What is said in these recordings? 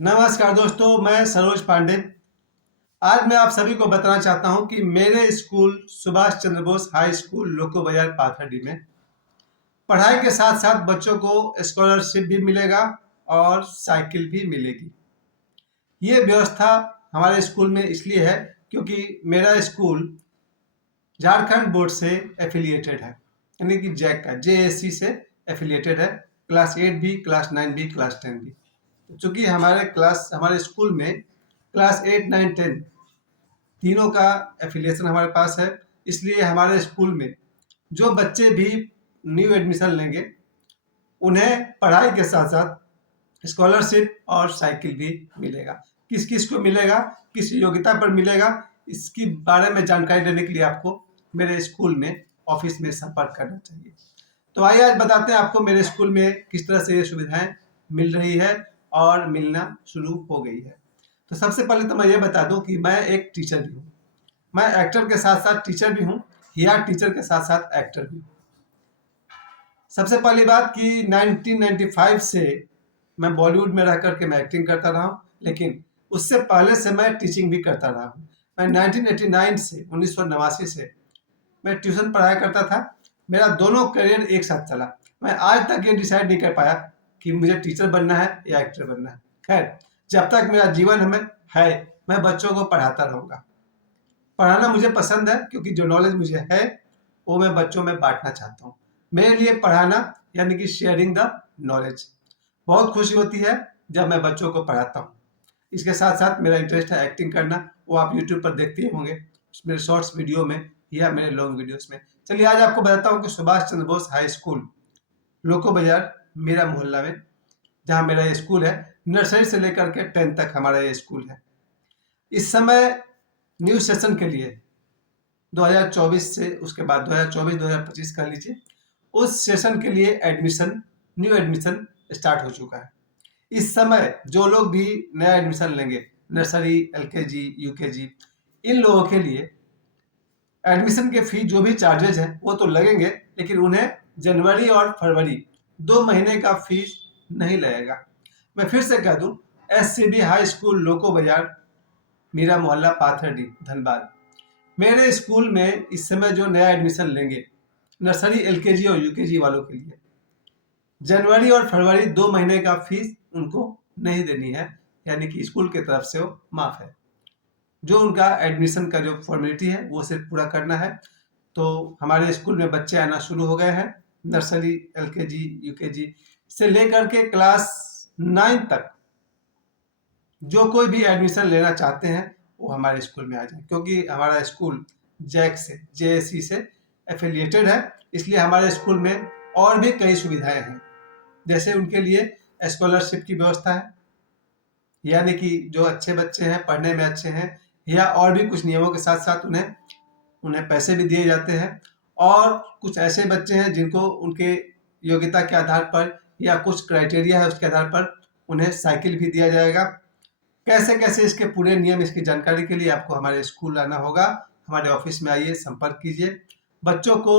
नमस्कार दोस्तों, मैं सरोज पांडे। आज मैं आप सभी को बताना चाहता हूं कि मेरे school Subhash Chandra Bose high school लोको बाजार पाथरडी में पढ़ाई के साथ साथ बच्चों को स्कॉलरशिप भी मिलेगा और साइकिल भी मिलेगी। ये व्यवस्था हमारे स्कूल में इसलिए है क्योंकि मेरा स्कूल झारखंड बोर्ड से एफिलिएटेड है, यानी कि जैक का जेएससी से एफिलिएटेड है। क्लास 8 भी, क्लास 9 भी, क्लास 10 भी। चूंकि हमारे स्कूल में क्लास 8, 9, 10 तीनों का एफिलिएशन हमारे पास है, इसलिए हमारे स्कूल में जो बच्चे भी न्यू एडमिशन लेंगे उन्हें पढ़ाई के साथ साथ स्कॉलरशिप और साइकिल भी मिलेगा। किस किस को मिलेगा, किस योग्यता पर मिलेगा, इसके बारे में जानकारी देने के लिए आपको मेरे स्कूल में ऑफिस में संपर्क करना चाहिए। तो आइए आज बताते हैं आपको मेरे स्कूल में किस तरह से ये सुविधाएं मिल रही है और मिलना शुरू हो गई है। तो सबसे पहले तो मैं ये बता दूं कि मैं एक टीचर भी हूँ। मैं एक्टर के साथ साथ टीचर भी हूँ, या टीचर के साथ साथ एक्टर भी हूँ। सबसे पहली बात कि 1995 से मैं बॉलीवुड में रह करके मैं एक्टिंग करता रहा हूँ, लेकिन उससे पहले से मैं टीचिंग भी करता रहा हूँ। मैं 1989 से 1989 से मैं ट्यूशन पढ़ाया करता था। मेरा दोनों करियर एक साथ चला। मैं आज तक ये डिसाइड नहीं कर पाया कि मुझे टीचर बनना है या एक्टर बनना है। खैर, जब तक मेरा जीवन है मैं बच्चों को पढ़ाता रहूँगा। पढ़ाना मुझे पसंद है क्योंकि जो नॉलेज मुझे है वो मैं बच्चों में बांटना चाहता हूँ। मेरे लिए पढ़ाना यानी कि शेयरिंग द नॉलेज। बहुत खुशी होती है जब मैं बच्चों को पढ़ाता हूँ। इसके साथ साथ मेरा इंटरेस्ट है एक्टिंग करना, वो आप यूट्यूब पर देखते ही होंगे, मेरे शॉर्ट्स वीडियो में या मेरे लॉन्ग वीडियोस में। चलिए आज आपको बताता हूँ कि सुभाष चंद्र बोस हाई स्कूल लोको बाजार मेरा मोहल्ला में, जहाँ मेरा ये स्कूल है, नर्सरी से लेकर के 10 तक हमारा ये स्कूल है। इस समय न्यू सेशन के लिए 2024 से उसके बाद 2024-2025 कर लीजिए, उस सेशन के लिए न्यू एडमिशन स्टार्ट हो चुका है। इस समय जो लोग भी नया एडमिशन लेंगे, नर्सरी, एलकेजी, यूकेजी, इन लोगों के लिए एडमिशन के फी जो भी चार्जेज हैं वो तो लगेंगे, लेकिन उन्हें जनवरी और फरवरी 2 महीने का फीस नहीं लगेगा। मैं फिर से कह दूं, SCB हाई स्कूल लोको बाजार, मेरा मोहल्ला पाथरडी, धनबाद। मेरे स्कूल में इस समय जो नया एडमिशन लेंगे नर्सरी, एलकेजी और यूकेजी वालों के लिए जनवरी और फरवरी 2 महीने का फीस उनको नहीं देनी है, यानी कि स्कूल की तरफ से वो माफ है। जो उनका एडमिशन का जो फॉर्मेलिटी है वो सिर्फ पूरा करना है। तो हमारे स्कूल में बच्चे आना शुरू हो गए हैं। नर्सरी, एलकेजी, यूकेजी से लेकर के क्लास 9 तक जो कोई भी एडमिशन लेना चाहते हैं वो हमारे स्कूल में आ जाए, क्योंकि हमारा स्कूल जैक से जेएससी से एफिलिएटेड है। इसलिए हमारे स्कूल में और भी कई सुविधाएं हैं, जैसे उनके लिए स्कॉलरशिप की व्यवस्था है, यानी कि जो अच्छे बच्चे हैं, पढ़ने में अच्छे हैं, या और भी कुछ नियमों के साथ साथ उन्हें उन्हें पैसे भी दिए जाते हैं। और कुछ ऐसे बच्चे हैं जिनको उनके योग्यता के आधार पर या कुछ क्राइटेरिया है उसके आधार पर उन्हें साइकिल भी दिया जाएगा। कैसे कैसे इसके पूरे नियम, इसकी जानकारी के लिए आपको हमारे स्कूल आना होगा। हमारे ऑफिस में आइए, संपर्क कीजिए। बच्चों को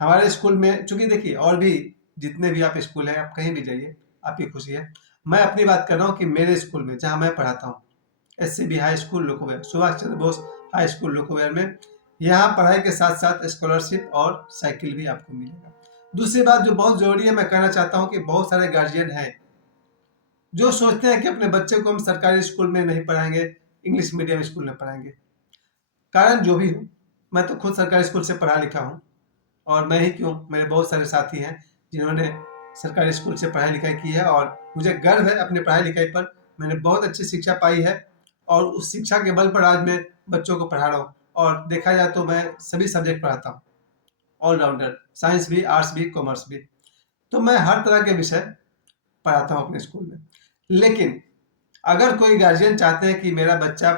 हमारे स्कूल में, चूंकि देखिए और भी जितने भी आप स्कूल हैं, आप कहीं भी जाइए, आपकी खुशी है। मैं अपनी बात कर रहा हूँ कि मेरे स्कूल में जहाँ मैं पढ़ाता हूँ, SCB high school लोकोवेयर, Subhash Chandra Bose high school लोकोवेयर में, यहाँ पढ़ाई के साथ साथ स्कॉलरशिप और साइकिल भी आपको मिलेगा। दूसरी बात जो बहुत जरूरी है, मैं कहना चाहता हूँ कि बहुत सारे गार्जियन हैं जो सोचते हैं कि अपने बच्चे को हम सरकारी स्कूल में नहीं पढ़ाएंगे, इंग्लिश मीडियम स्कूल में पढ़ाएंगे। कारण जो भी हो, मैं तो खुद सरकारी स्कूल से पढ़ा लिखा हूँ, और मैं ही क्यों, मेरे बहुत सारे साथी हैं जिन्होंने सरकारी स्कूल से पढ़ाई लिखाई की है, और मुझे गर्व है अपनी पढ़ाई लिखाई पर। मैंने बहुत अच्छी शिक्षा पाई है और उस शिक्षा के बल पर आज मैं बच्चों को पढ़ा रहा हूँ। और देखा जाए तो मैं सभी सब्जेक्ट पढ़ाता हूँ, ऑलराउंडर, साइंस भी, आर्ट्स भी, कॉमर्स भी। तो मैं हर तरह के विषय पढ़ाता हूँ अपने स्कूल में। लेकिन अगर कोई गार्जियन चाहते हैं कि मेरा बच्चा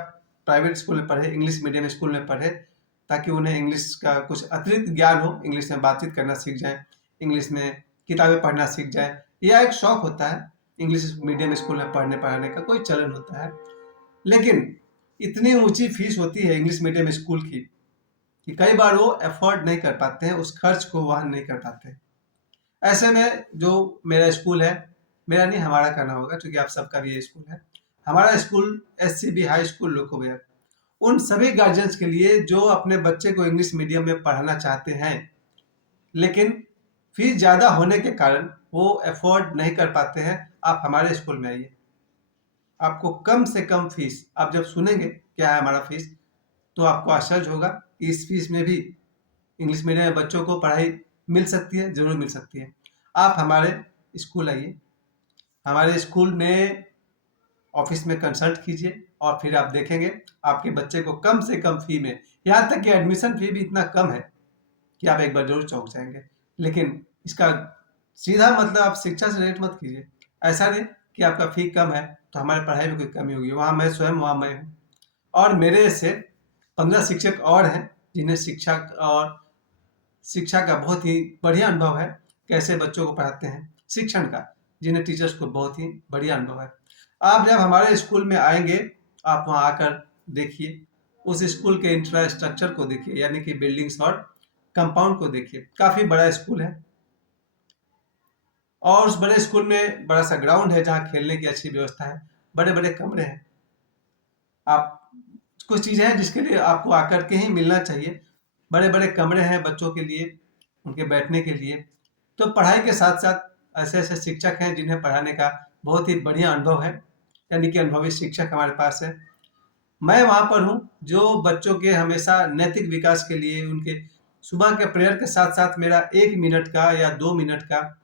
प्राइवेट स्कूल में पढ़े, इंग्लिश मीडियम स्कूल में पढ़े, ताकि उन्हें इंग्लिश का कुछ अतिरिक्त ज्ञान हो, इंग्लिश में बातचीत करना सीख जाए, इंग्लिश में किताबें पढ़ना सीख जाए, यह एक शौक होता है। इंग्लिश मीडियम स्कूल में पढ़ने पढ़ाने का कोई चलन होता है, लेकिन इतनी ऊंची फीस होती है इंग्लिश मीडियम स्कूल की कि कई बार वो अफोर्ड नहीं कर पाते हैं, उस खर्च को वहन नहीं कर पाते। ऐसे में जो मेरा स्कूल है मेरा नहीं, हमारा कहना होगा, क्योंकि आप सबका भी ये स्कूल है। हमारा स्कूल SCB हाई स्कूल लोकोवियर उन सभी गार्जियंस के लिए जो अपने बच्चे को इंग्लिश मीडियम में पढ़ाना चाहते हैं, लेकिन फीस ज़्यादा होने के कारण वो अफोर्ड नहीं कर पाते हैं। आप हमारे स्कूल में आइए, आपको कम से कम फीस, आप जब सुनेंगे क्या है हमारा फीस, तो आपको आश्चर्य होगा कि इस फीस में भी इंग्लिश मीडियम में बच्चों को पढ़ाई मिल सकती है, जरूर मिल सकती है। आप हमारे स्कूल आइए, हमारे स्कूल में ऑफिस में कंसल्ट कीजिए और फिर आप देखेंगे आपके बच्चे को कम से कम फी में, यहाँ तक कि एडमिशन फी भी इतना कम है कि आप एक बार जरूर चौंक जाएंगे। लेकिन इसका सीधा मतलब आप शिक्षा से रिलेट मत कीजिए। ऐसा नहीं कि आपका फी कम है तो हमारे पढ़ाई में कोई कमी होगी, वहाँ मैं स्वयं वहाँ मैं हूँ, और मेरे से 15 शिक्षक और हैं जिन्हें शिक्षा का बहुत ही बढ़िया अनुभव है, कैसे बच्चों को पढ़ाते हैं, शिक्षण का, जिन्हें टीचर्स को बहुत ही बढ़िया अनुभव है। आप जब हमारे स्कूल में आएंगे, आप वहाँ आकर देखिए, उस स्कूल के इंफ्रास्ट्रक्चर को देखिए, यानी कि बिल्डिंग्स और कंपाउंड को देखिए। काफ़ी बड़ा स्कूल है और उस बड़े स्कूल में बड़ा सा ग्राउंड है जहाँ खेलने की अच्छी व्यवस्था है, बड़े बड़े कमरे हैं। आप कुछ चीज़ें हैं जिसके लिए आपको आकर के ही मिलना चाहिए। बड़े बड़े कमरे हैं बच्चों के लिए, उनके बैठने के लिए। तो पढ़ाई के साथ साथ ऐसे ऐसे शिक्षक हैं जिन्हें पढ़ाने का बहुत ही बढ़िया अनुभव है, यानी कि अनुभवी शिक्षक हमारे पास है। मैं वहाँ पर हूँ जो बच्चों के हमेशा नैतिक विकास के लिए, उनके सुबह के प्रेयर के साथ साथ मेरा 1 मिनट का या 2 मिनट का,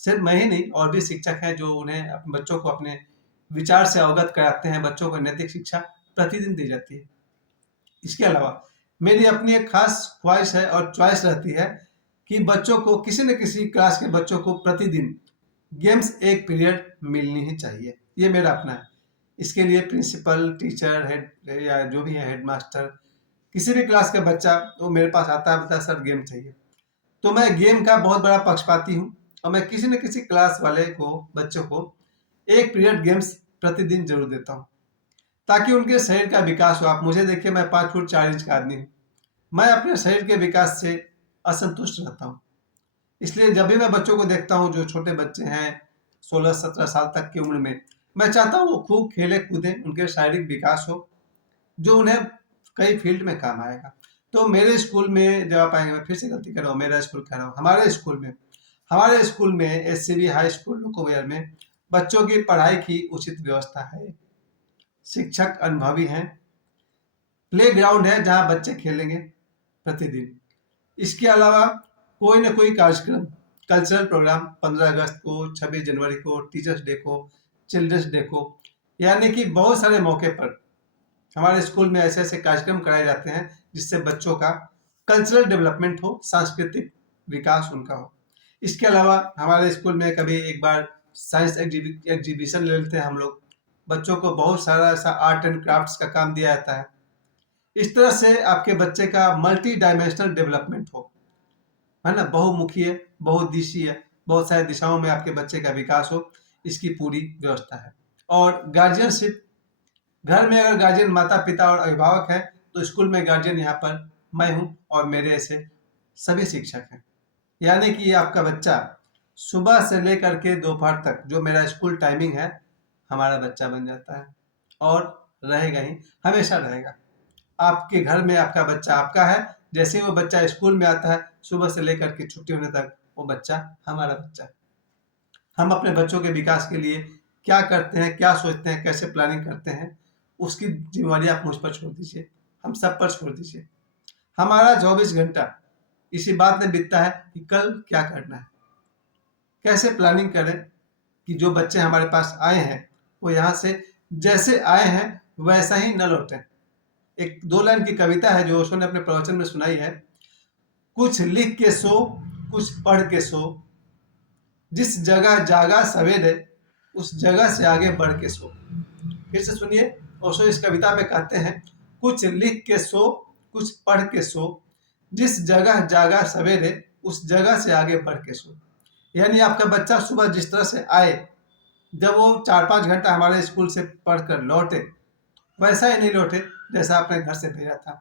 सिर्फ मैं ही नहीं और भी शिक्षक हैं जो उन्हें अपने बच्चों को अपने विचार से अवगत कराते हैं। बच्चों को नैतिक शिक्षा प्रतिदिन दी जाती है। इसके अलावा मेरी अपनी एक खास ख्वाहिश है और चॉइस रहती है कि बच्चों को, किसी न किसी क्लास के बच्चों को प्रतिदिन गेम्स एक पीरियड मिलनी ही चाहिए। ये मेरा अपना है। इसके लिए प्रिंसिपल, टीचर, हेड या जो भी है हेडमास्टर, किसी भी क्लास का बच्चा वो मेरे पास आता है, बता सर गेम चाहिए, तो मैं गेम का बहुत बड़ा पक्षपाती हूँ और मैं किसी न किसी क्लास वाले को, बच्चों को 1 पीरियड गेम्स प्रतिदिन जरूर देता हूँ, ताकि उनके शरीर का विकास हो। आप मुझे देखिए, मैं 5 फुट 4 इंच का आदमी हूँ, मैं अपने शरीर के विकास से असंतुष्ट रहता हूँ। इसलिए जब भी मैं बच्चों को देखता हूँ, जो छोटे बच्चे हैं 16-17 साल तक की उम्र में, मैं चाहता हूँ वो खूब खेले कूदें, उनके शारीरिक विकास हो, जो उन्हें कई फील्ड में काम आएगा। तो मेरे स्कूल में जब आप आएंगे, मैं फिर से गलती कर रहा हूँ, मेरा स्कूल कह रहा हूँ, हमारे स्कूल में SCB हाई स्कूल लोकोवियर में बच्चों की पढ़ाई की उचित व्यवस्था है, शिक्षक अनुभवी हैं, प्ले ग्राउंड है जहाँ बच्चे खेलेंगे प्रतिदिन। इसके अलावा कोई ना कोई कार्यक्रम, कल्चरल प्रोग्राम 15 अगस्त को, 26 जनवरी को, टीचर्स डे को, चिल्ड्रंस डे को, यानी कि बहुत सारे मौके पर हमारे स्कूल में ऐसे ऐसे कार्यक्रम कराए जाते हैं जिससे बच्चों का कल्चरल डेवलपमेंट हो, सांस्कृतिक विकास उनका हो। इसके अलावा हमारे स्कूल में कभी एक बार साइंस एग्जीबिशन ले लेते हैं हम लोग, बच्चों को बहुत सारा ऐसा आर्ट एंड क्राफ्ट्स का काम दिया जाता है। इस तरह से आपके बच्चे का मल्टी डायमेंशनल डेवलपमेंट हो, है ना, बहुमुखीय, बहुदिशीय, बहुत सारी दिशाओं में आपके बच्चे का विकास हो, इसकी पूरी व्यवस्था है। और गार्जियनशिप, घर में अगर गार्जियन माता पिता और अभिभावक है, तो स्कूल में गार्जियन यहाँ पर मैं हूँ और मेरे ऐसे सभी शिक्षक हैं। यानी कि आपका बच्चा सुबह से लेकर के दोपहर तक, जो मेरा स्कूल टाइमिंग है, हमारा बच्चा बन जाता है और रहेगा ही, हमेशा रहेगा। आपके घर में आपका बच्चा आपका है, जैसे ही वो बच्चा स्कूल में आता है, सुबह से लेकर के छुट्टी होने तक वो बच्चा हमारा बच्चा है। हम अपने बच्चों के विकास के लिए क्या करते हैं, क्या सोचते हैं, कैसे प्लानिंग करते हैं, उसकी जिम्मेवारी आप मुझ पर छोड़ दीजिए, हम सब पर छोड़ दीजिए। हमारा 24 घंटा इसी बात में बीतता है कि कल क्या करना है, कैसे प्लानिंग करें कि जो बच्चे हमारे पास आए हैं वो यहाँ से जैसे आए हैं वैसा ही न लौटें। एक 2 लाइन की कविता है जो ओशो ने अपने प्रवचन में सुनाई है, कुछ लिख के सो, कुछ पढ़ के सो, जिस जगह जागा सवेरे, उस जगह से आगे बढ़ के सो। फिर से सुनिए, ओशो इस कविता में कहते हैं, कुछ लिख के सो, कुछ पढ़ के सो, जिस जगह जागा सवेरे, उस जगह से आगे बढ़ के सो। यानी आपका बच्चा सुबह जिस तरह से आए, जब वो 4-5 घंटा हमारे स्कूल से पढ़कर लौटे, वैसा ही नहीं लौटे जैसा आपने घर से भेजा था।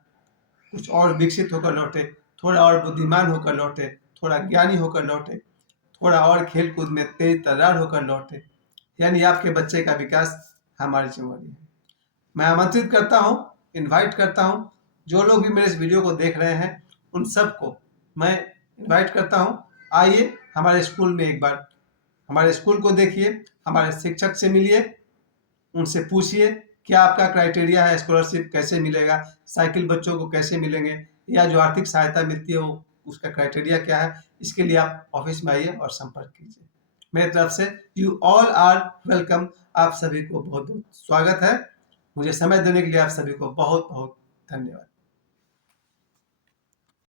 कुछ और विकसित होकर लौटे, थोड़ा और बुद्धिमान होकर लौटे, थोड़ा ज्ञानी होकर लौटे, थोड़ा और खेल कूद में तेज तर्रार होकर लौटे, यानी आपके बच्चे का विकास हमारी जिम्मेदारी है। मैं आमंत्रित करता हूँ, इनवाइट करता हूँ, जो लोग भी मेरे इस वीडियो को देख रहे हैं उन सबको मैं इनवाइट करता हूँ, आइए हमारे स्कूल में एक बार हमारे स्कूल को देखिए, हमारे शिक्षक से मिलिए, उनसे पूछिए क्या आपका क्राइटेरिया है, स्कॉलरशिप कैसे मिलेगा, साइकिल बच्चों को कैसे मिलेंगे, या जो आर्थिक सहायता मिलती है वो उसका क्राइटेरिया क्या है। इसके लिए आप ऑफिस में आइए और संपर्क कीजिए। मेरी तरफ से यू ऑल आर वेलकम। आप सभी को बहुत बहुत स्वागत है। मुझे समय देने के लिए आप सभी को बहुत बहुत धन्यवाद।